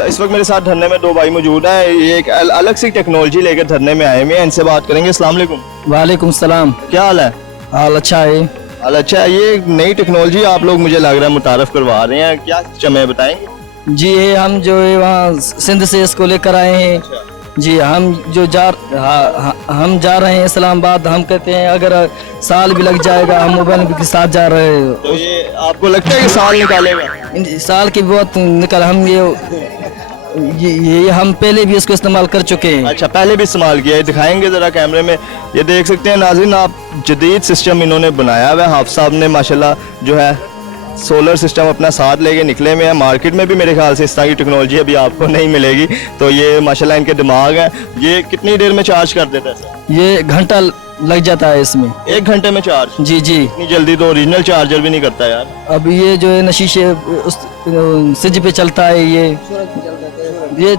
इस वक्त मेरे साथ धरने में दो भाई मौजूद हैं। ये एक अलग सी टेक्नोलॉजी लेकर धरने में आए हुए हैं, इनसे बात करेंगे। अस्सलाम वालेकुम। वालेकुम सलाम। क्या हाल है? हाल अच्छा है। हाल अच्छा है। ये नई टेक्नोलॉजी आप लोग मुझे लग रहा है मुतारफ करवा रहे हैं, क्या सिस्टम है बताएंगे? जी ये हम जो है वहाँ सिंध से इसको लेकर आए हैं। जी हम जो हम जा रहे हैं इस्लामाबाद। हम कहते हैं अगर साल भी लग जाएगा, हम मोबाइल के साथ जा रहे हैं। तो ये आपको लगता है कि साल निकालेगा? साल की बहुत निकल हम ये हम पहले भी इसको इस्तेमाल कर चुके हैं। अच्छा, पहले भी इस्तेमाल किया है। दिखाएंगे ज़रा कैमरे में। ये देख सकते हैं नाज़रीन, आप जदीद सिस्टम इन्होंने बनाया हुआ है। हाफ़ साहब ने माशाल्लाह जो है सोलर सिस्टम अपना साथ लेके निकले हुए हैं। मार्केट में भी मेरे ख्याल से इस तरह की टेक्नोलॉजी अभी आपको नहीं मिलेगी। तो ये माशाल्लाह इनके दिमाग है। ये कितनी देर में चार्ज कर देता है सर? ये घंटा लग जाता है इसमें। 1 घंटे में चार्ज? जी जी। इतनी जल्दी तो ओरिजिनल चार्जर भी नहीं करता यार। अब ये जो है नशीशे उस सिज पे चलता है। ये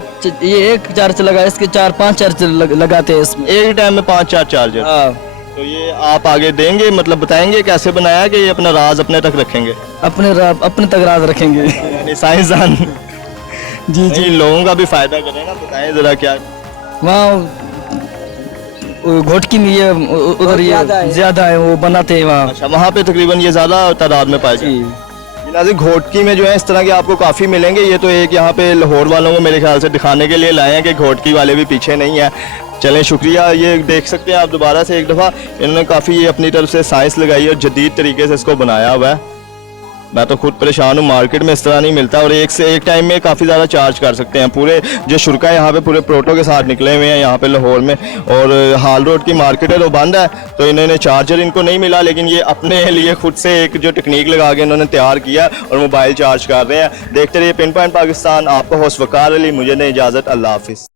एक चार्ज लगा, इसके 4-5 चार्ज लगाते हैं इसमें एक टाइम में 5-4 चार्जर। हाँ। तो ये आप आगे देंगे, मतलब बताएंगे कैसे बनाया कि ये अपना राज अपने तक रखेंगे? अपने तक राज रखेंगे। यानी साइंसदान। जी जी, लोगों का भी फायदा करेगा। बताएं जरा क्या। वहाँ घोटकी में ये उधर ये ज्यादा है, वो बनाते हैं वहाँ। अच्छा, वहाँ पे तकरीबन ये ज्यादा तादाद में पाए जाते हैं। घोटकी में जो है इस तरह के आपको काफ़ी मिलेंगे। ये तो एक यहाँ पे लाहौर वालों को मेरे ख्याल से दिखाने के लिए लाए हैं कि घोटकी वाले भी पीछे नहीं है। चलें, शुक्रिया। ये देख सकते हैं आप दोबारा से एक दफ़ा, इन्होंने काफ़ी अपनी तरफ से साइंस लगाई और जदीद तरीके से इसको बनाया हुआ है। मैं तो खुद परेशान हूँ, मार्केट में इस तरह नहीं मिलता। और एक से एक टाइम में काफ़ी ज़्यादा चार्ज कर सकते हैं। पूरे जो शुरा है यहाँ पे पूरे प्रोटो के साथ निकले हुए हैं यहाँ पे लाहौर में। और हाल रोड की मार्केट है तो बंद है, तो इन्होंने चार्जर इनको नहीं मिला, लेकिन ये अपने लिए खुद से एक जो टेक्निक लगा के इन्होंने तैयार किया और मोबाइल चार्ज कर रहे हैं। देखते रहिए पिन पॉइंट पाकिस्तान। आपका होस्ट वकार अली, मुझे नहीं इजाज़त। अल्लाह हाफिज़।